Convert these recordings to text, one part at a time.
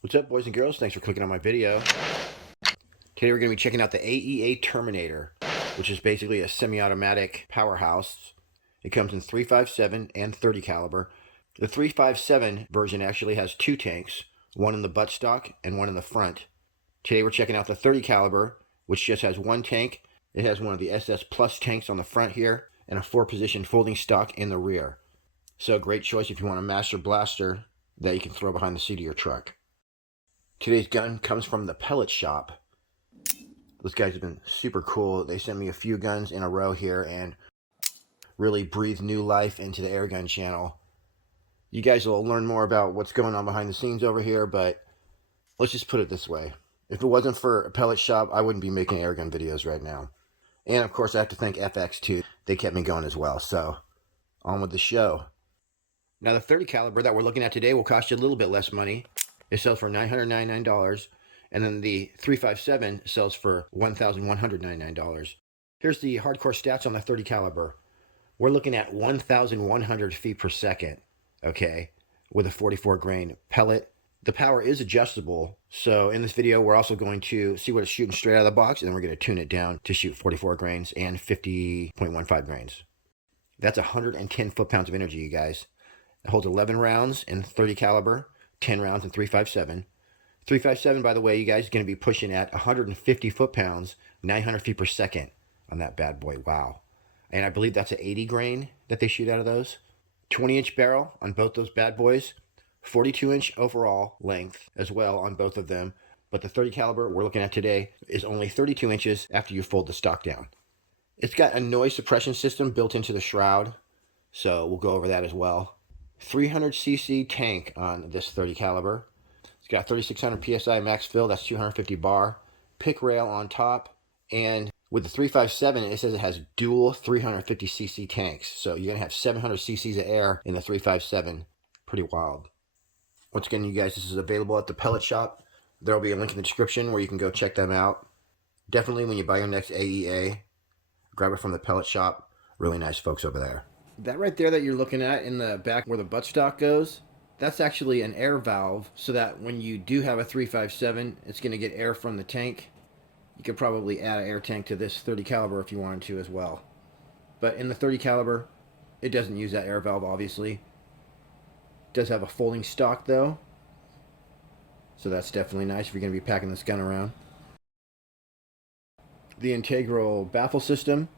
What's up, boys and girls? Thanks for clicking on my video. Today we're going to be checking out the AEA Terminator, which is basically a semi-automatic powerhouse. It comes in 357 and 30 caliber. The 357 version actually has two tanks, one in the buttstock and one in the front. Today we're checking out the 30 caliber, which just has one tank. It has one of the SS Plus tanks on the front here and a 4-position folding stock in the rear. So great choice if you want a master blaster that you can throw behind the seat of your truck. Today's gun comes from the pellet shop. Those guys have been super cool. They sent me a few guns in a row here and really breathed new life into the Airgun channel. You guys will learn more about what's going on behind the scenes over here, but let's just put it this way. If it wasn't for a pellet shop, I wouldn't be making Airgun videos right now. And of course, I have to thank FX too. They kept me going as well. So on with the show. Now the 30 caliber that we're looking at today will cost you a little bit less money. It sells for $999, and then the 357 sells for $1,199. Here's the hardcore stats on the 30 caliber. We're looking at 1,100 feet per second, okay, with a 44 grain pellet. The power is adjustable, so in this video we're also going to see what it's shooting straight out of the box, and then we're going to tune it down to shoot 44 grains and 50.15 grains. That's 110 foot-pounds of energy, you guys. It holds 11 rounds in 30 caliber. 10 rounds in 357. 357, by the way, you guys are going to be pushing at 150 foot-pounds, 900 feet per second on that bad boy. Wow. And I believe that's an 80 grain that they shoot out of those. 20-inch barrel on both those bad boys. 42-inch overall length as well on both of them. But the 30 caliber we're looking at today is only 32 inches after you fold the stock down. It's got a noise suppression system built into the shroud, so we'll go over that as well. 300cc tank on this 30 caliber. It's got 3600 psi max fill, that's 250 bar. Pick rail on top, and with the 357 it says it has dual 350cc tanks, so you're gonna have 700 cc's of air in the 357. Pretty wild. Once again, you guys, this is available at the pellet shop. There will be a link in the description where you can go check them out. Definitely when you buy your next AEA, grab it from the pellet shop. Really nice folks over there. That right there that you're looking at in the back where the buttstock goes, that's actually an air valve, so that when you do have a 357, it's going to get air from the tank. You could probably add an air tank to this 30 caliber if you wanted to as well. But in the 30 caliber, it doesn't use that air valve, obviously. It does have a folding stock though, so that's definitely nice if you're going to be packing this gun around. The integral baffle system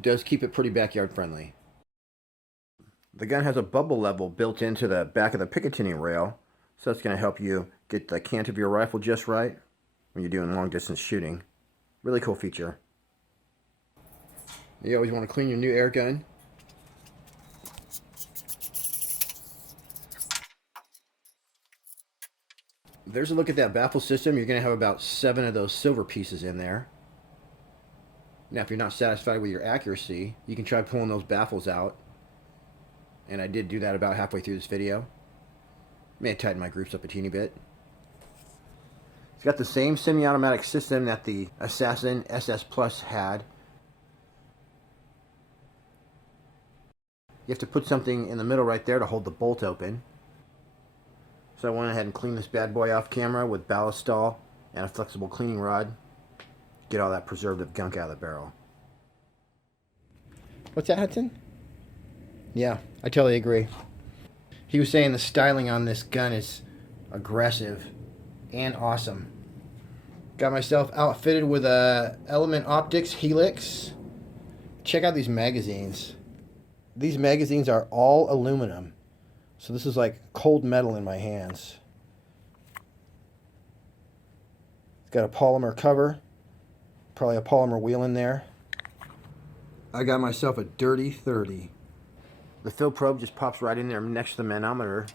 does keep it pretty backyard friendly. The gun has a bubble level built into the back of the Picatinny rail, so that's going to help you get the cant of your rifle just right when you're doing long distance shooting. Really cool feature. You always want to clean your new air gun. There's a look at that baffle system. You're going to have about 7 of those silver pieces in there. Now if you're not satisfied with your accuracy, you can try pulling those baffles out. And I did do that about halfway through this video. May have tightened my groups up a teeny bit. It's got the same semi-automatic system that the Assassin SS Plus had. You have to put something in the middle right there to hold the bolt open. So I went ahead and cleaned this bad boy off camera with ballistol and a flexible cleaning rod. Get all that preservative gunk out of the barrel. What's that, Hudson? Yeah, I totally agree. He was saying the styling on this gun is aggressive and awesome. Got myself outfitted with a Element Optics Helix. Check out these magazines. These magazines are all aluminum. So this is like cold metal in my hands. It's got a polymer cover. Probably a polymer wheel in there. I got myself a dirty 30. The fill probe just pops right in there next to the manometer.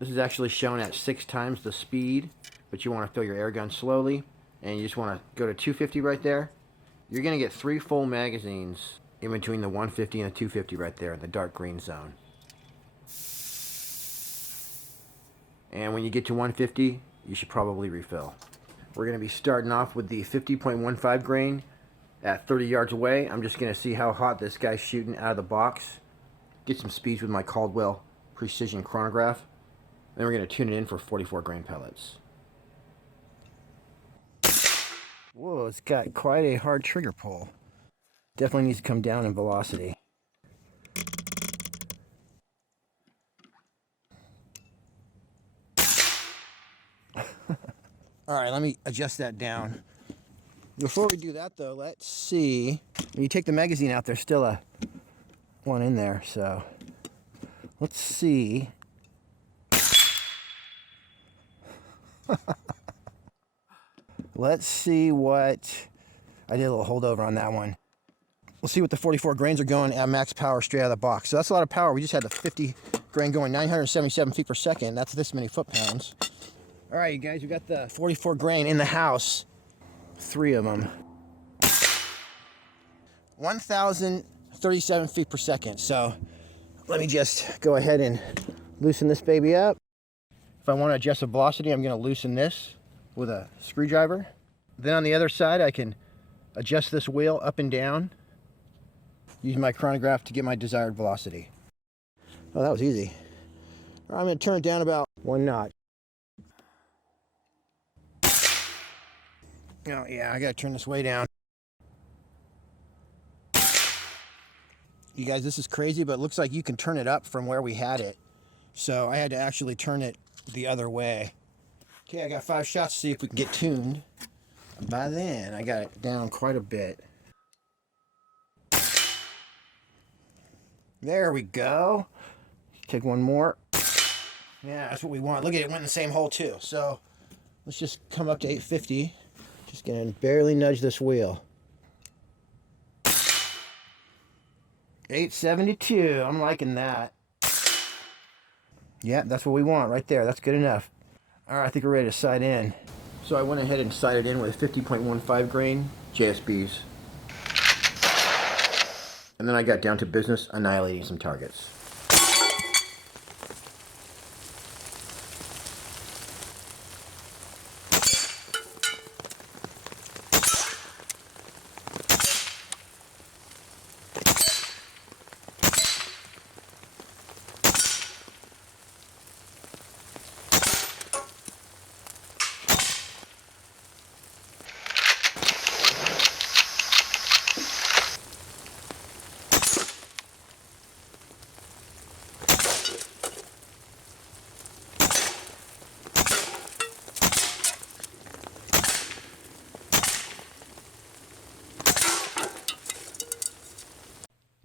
This is actually shown at 6 times the speed, but you want to fill your air gun slowly, and you just want to go to 250 right there. You're going to get 3 full magazines in between the 150 and the 250 right there in the dark green zone. And when you get to 150, you should probably refill. We're going to be starting off with the 50.15 grain at 30 yards away. I'm just going to see how hot this guy's shooting out of the box. Get some speeds with my Caldwell precision chronograph. Then we're going to tune it in for 44 grain pellets. Whoa, it's got quite a hard trigger pull. Definitely needs to come down in velocity. Alright, let me adjust that down. Before we do that though, let's see. When you take the magazine out, there's still a one in there, so let's see. Let's see what... I did a little holdover on that one. We'll see what the 44 grains are going at max power straight out of the box. So that's a lot of power. We just had the 50 grain going 977 feet per second. That's this many foot-pounds. All right, you guys, we got the 44 grain in the house. 3 of them. 1,037 feet per second. So let me just go ahead and loosen this baby up. If I want to adjust the velocity, I'm going to loosen this with a screwdriver. Then on the other side, I can adjust this wheel up and down. Use my chronograph to get my desired velocity. Oh, that was easy. All right, I'm going to turn it down about 1 knot. Oh, yeah, I got to turn this way down. You guys, this is crazy, but it looks like you can turn it up from where we had it. So I had to actually turn it the other way. Okay, I got 5 shots to see if we can get tuned. By then, I got it down quite a bit. There we go. Take one more. Yeah, that's what we want. Look at it, went in the same hole too. So let's just come up to 850. Just gonna barely nudge this wheel. 872, I'm liking that. Yeah, that's what we want right there. That's good enough. All right, I think we're ready to sight in. So I went ahead and sighted in with 50.15 grain JSBs. And then I got down to business annihilating some targets.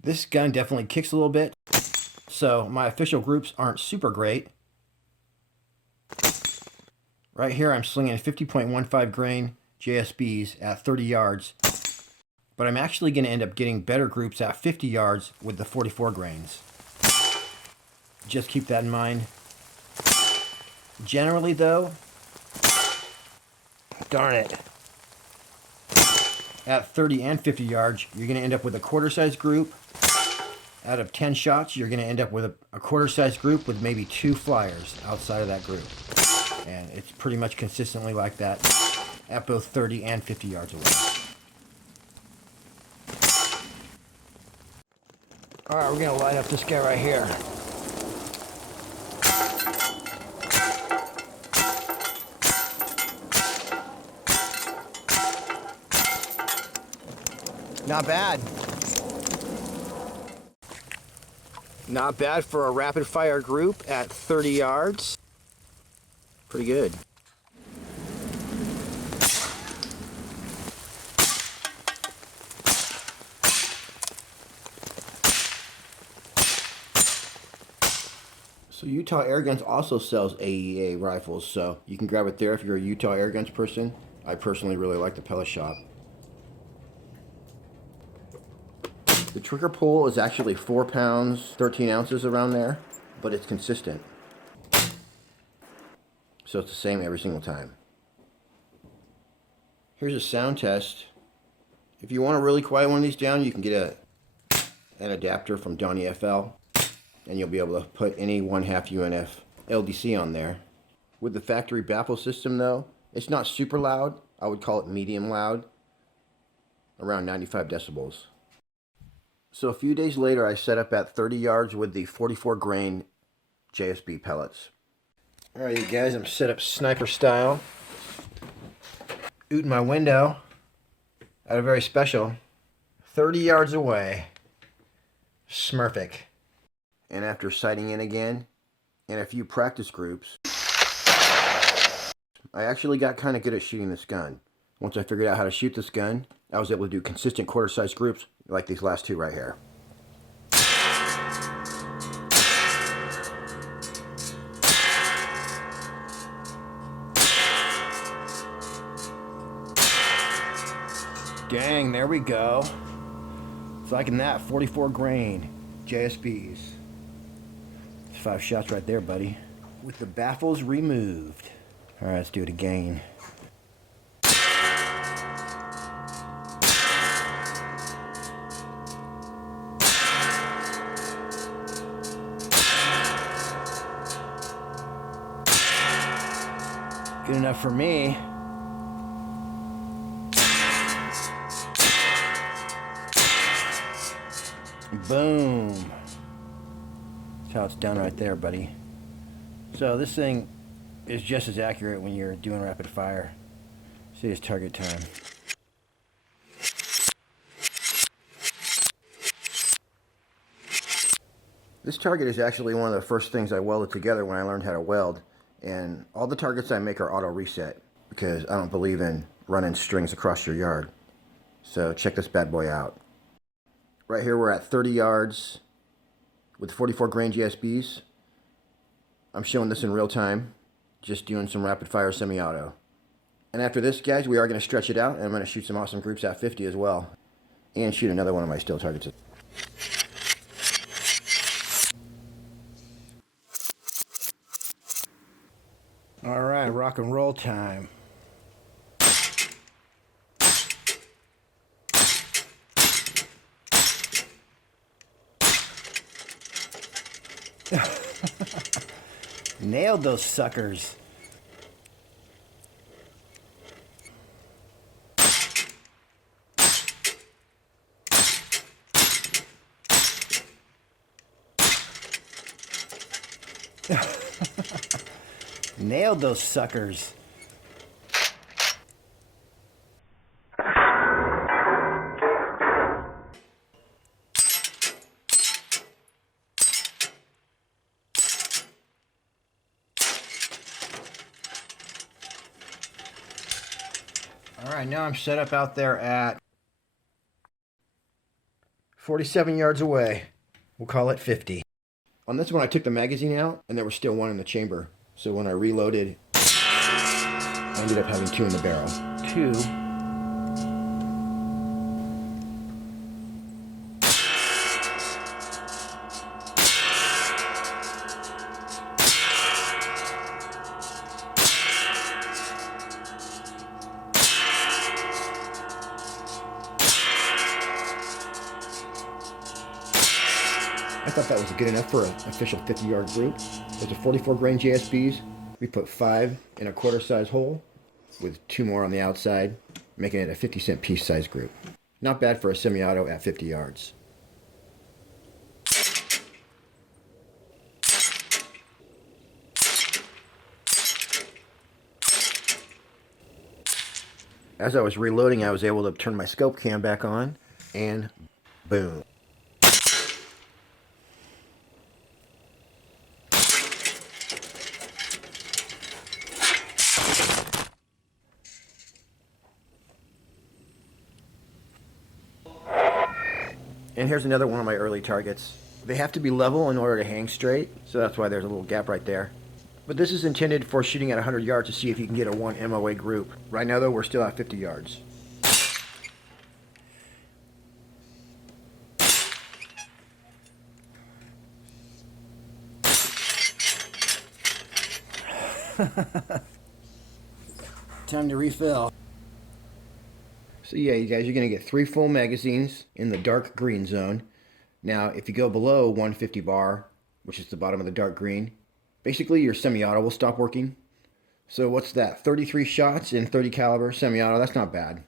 This gun definitely kicks a little bit, so my official groups aren't super great. Right here I'm slinging 50.15 grain JSBs at 30 yards, but I'm actually going to end up getting better groups at 50 yards with the 44 grains. Just keep that in mind. Generally though, darn it, at 30 and 50 yards, you're going to end up with a quarter-size group. Out of 10 shots, you're going to end up with a quarter-size group with maybe 2 flyers outside of that group. And it's pretty much consistently like that at both 30 and 50 yards away. All right, we're going to light up this guy right here. Not bad. Not bad for a rapid fire group at 30 yards. Pretty good. So Utah Airguns also sells AEA rifles, so you can grab it there if you're a Utah Airguns person. I personally really like the pellet shop. The trigger pull is actually 4 pounds, 13 ounces around there, but it's consistent. So it's the same every single time. Here's a sound test. If you want to really quiet one of these down, you can get an adapter from Donnie FL, and you'll be able to put any 1/2 UNF LDC on there. With the factory baffle system though, it's not super loud. I would call it medium loud, around 95 decibels. So a few days later, I set up at 30 yards with the 44 grain JSB pellets. Alright, you guys, I'm set up sniper style. Out my window at a very special 30 yards away. Smurfic. And after sighting in again and a few practice groups, I actually got kind of good at shooting this gun. Once I figured out how to shoot this gun, I was able to do consistent quarter-size groups like these last two right here. Dang, there we go. It's like in that 44 grain JSBs. It's 5 shots right there, buddy. With the baffles removed. All right, let's do it again. Good enough for me. Boom. That's how it's done right there, buddy. So this thing is just as accurate when you're doing rapid fire. See, it's target time. This target is actually one of the first things I welded together when I learned how to weld. And all the targets I make are auto reset because I don't believe in running strings across your yard. So check this bad boy out. Right here we're at 30 yards with 44 grain GSBs. I'm showing this in real time, just doing some rapid fire semi-auto. And after this, guys, we are going to stretch it out and I'm going to shoot some awesome groups at 50 as well. And shoot another one of my still targets. All right, rock and roll time. Nailed those suckers. Nailed those suckers. Alright, now I'm set up out there at 47 yards away. We'll call it 50. On this one I took the magazine out and there was still one in the chamber. So when I reloaded, I ended up having 2 in the barrel. 2. I thought that was good enough for an official 50-yard group. Those are 44 grain JSBs. We put 5 in a quarter size hole with 2 more on the outside, making it a 50-cent piece size group. Not bad for a semi-auto at 50 yards. As I was reloading, I was able to turn my scope cam back on, and boom. And here's another one of my early targets. They have to be level in order to hang straight, so that's why there's a little gap right there. But this is intended for shooting at 100 yards to see if you can get a 1 MOA group. Right now though, we're still at 50 yards. Time to refill. So yeah, you guys, you're going to get 3 full magazines in the dark green zone. Now, if you go below 150 bar, which is the bottom of the dark green, basically your semi-auto will stop working. So what's that? 33 shots in 30 caliber semi-auto, that's not bad.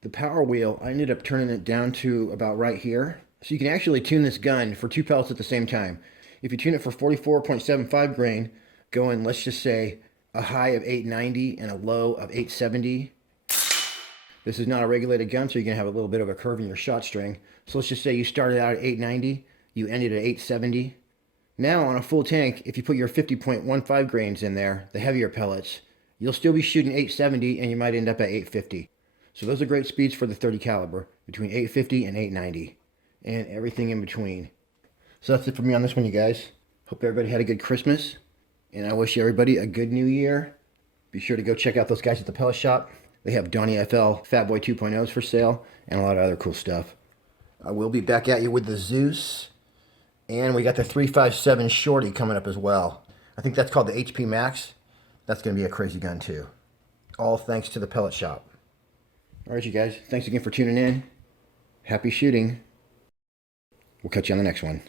The power wheel, I ended up turning it down to about right here. So you can actually tune this gun for 2 pellets at the same time. If you tune it for 44.75 grain, going, let's just say, a high of 890 and a low of 870. This is not a regulated gun, so you're going to have a little bit of a curve in your shot string. So let's just say you started out at 890, you ended at 870. Now on a full tank, if you put your 50.15 grains in there, the heavier pellets, you'll still be shooting 870 and you might end up at 850. So those are great speeds for the 30 caliber, between 850 and 890, and everything in between. So that's it for me on this one, you guys. Hope everybody had a good Christmas, and I wish everybody a good new year. Be sure to go check out those guys at the pellet shop. They have Donnie FL Fatboy 2.0s for sale and a lot of other cool stuff. I will be back at you with the Zeus, and we got the 357 Shorty coming up as well. I think that's called the HP Max. That's going to be a crazy gun too. All thanks to the pellet shop. All right, you guys. Thanks again for tuning in. Happy shooting. We'll catch you on the next one.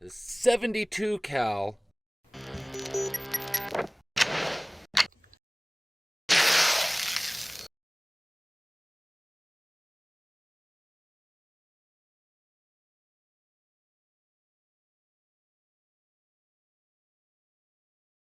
The 72 cal